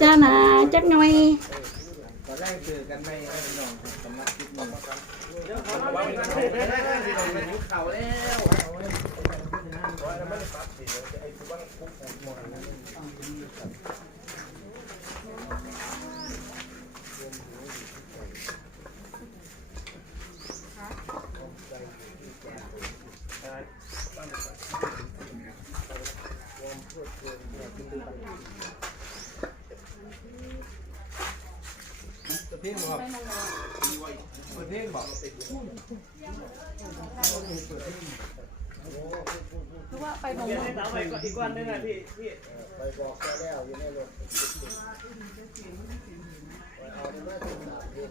จ้านะจักหน่อย ตอนแรกคือกันไม่ไม่น้องสำนักคิดมันเขาแล้วเพลงบอกเปิดเพลงคือว่าไปมองไปอีกวันนึงอะพี่พี่ไปบอกแกแล้วอยู่ในรถเอาในมาถึงสามเพลง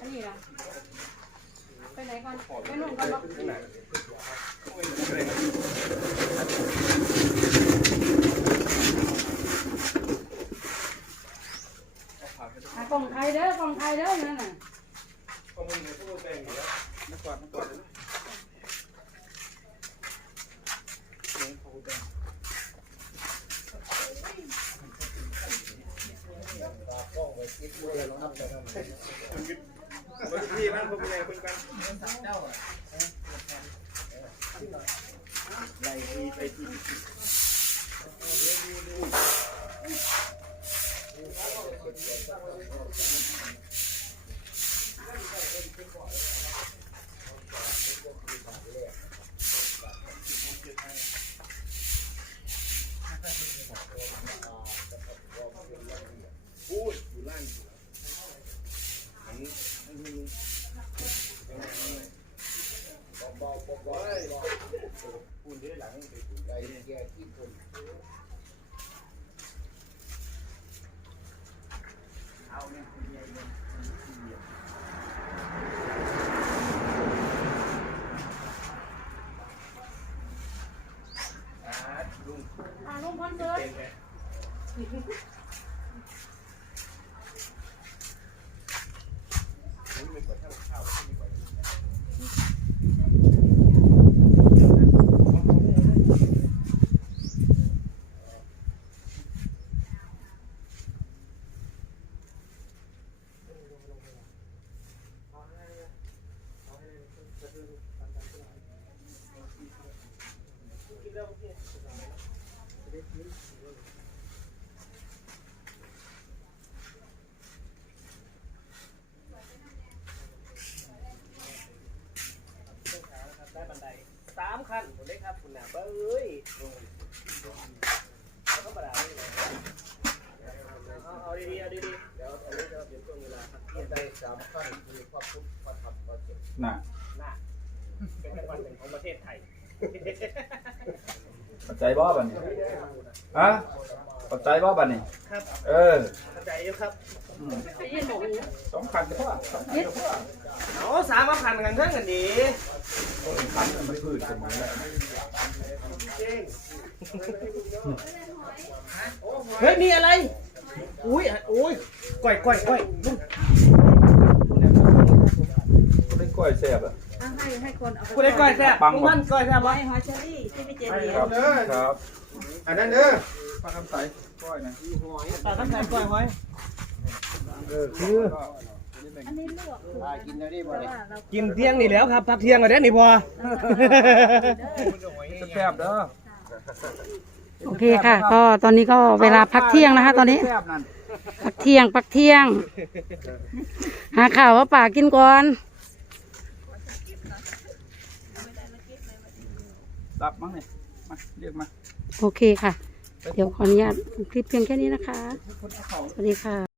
อันนี้ล่ะไปไหน ก่อนไปนู่นก่อนเนาะอะกล่องไทยเด้อกล่องไทยเด้อนั่นน่ะ ข้อมูลในผู้แบ่งอยู่แล้วนักกวาดนักกวาดกล้องไว้คิดด้วยแล้วทำแต่ทำไมพี่บ้านผมเป็นไงกันเจ้าอะไล่ไปที พูดอยู่ล่างอยู่อันนี้อันนี้ เบาๆเบา ๆพูดได้หลังไปถึงใจแย่ที่คนเอาเนี่ยคุณยายเนี่ยอ่าลุงอ่ลุงพลเกิดเป็นไม่กดข้าวข้าว ได้บันไดสามขั้นคุณได้ครับคุณน่ะเบ้ยเอาธรรมดาเลยเอาเอาดีๆเอาดีเดี๋ยวอันนี้จะเป็นช่วงเวลาครับที่ได้สามขั้นคือความทุกข์ความทำความเจ็บน่ะๆน่ะเป็นจังหวัดหนึ่งของประเทศไทย เข้าใจบ่บัดนี้ฮะเข้าใจบ่บัดนี้ครับ เออเข้าใจอยู่ครับอืมไปยืนบอกหูสองพันก็พอสองพันก็พอเอาสามมาพันกันเท่ากันดีพันมันพืชกันหมดแล้วเจ๊งเฮ้ยมีอะไร อุ้ยอุ้ยก้อยก้อยก้อยลุงก็ได้กล้วยแซ่บอะอะ ให้ให้คนเอาไปกูได้ก้อยแซ่บลุงพันก้อยแซ่บไว้ไว้หอยเชอรี่ที่พี่เจดีครับครับ อันนั้นเด้อป้าคำใสกล้วยนะปลาข้าวใส่ก้อยหอยเออคือก็อันนี้ลวกคือพากินแล้วนี่บ่แต่ได้ว่าเรากินเที่ยงนี่แล้วครับพักเที่ยงก่อนเด้อนี่พอแซ่บเด้อโอเคค่ะ ก็ตอนนี้ก็เวลาพักเที่ยงนะคะ ตอนนี้แซ่บนั่นพักเที่ยงพักเที่ยง หาข่าวว่าป่ากินก่อน รับมั้งเนี่ยมาเรียกมาโอเคค่ะ เดี๋ยวขออนุญาตคลิปเพียงแค่นี้นะคะ สวัสดีค่ะ